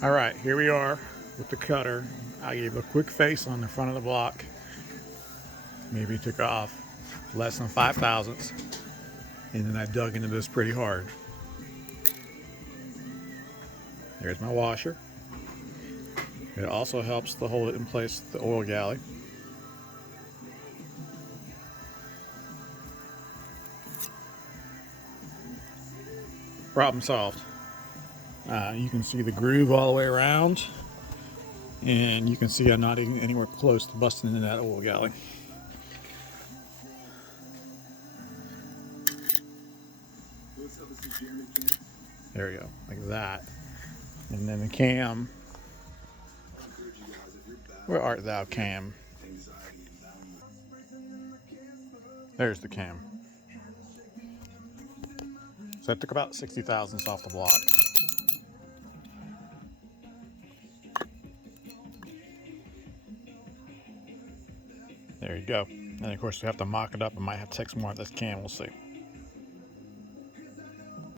All right, here we are with the cutter. I gave a quick face on the front of the block. Maybe took off less than 5 thousandths. And then I dug into this pretty hard. There's my washer. It also helps to hold it in place with the oil galley. Problem solved. You can see the groove all the way around, and you can see I'm not even anywhere close to busting into that oil galley. There you go, like that. And then the cam. Where art thou, cam? There's the cam. So I took about 60 thousandths off the block. There you go. And of course we have to mock it up. I might have to take some more of this cam, we'll see.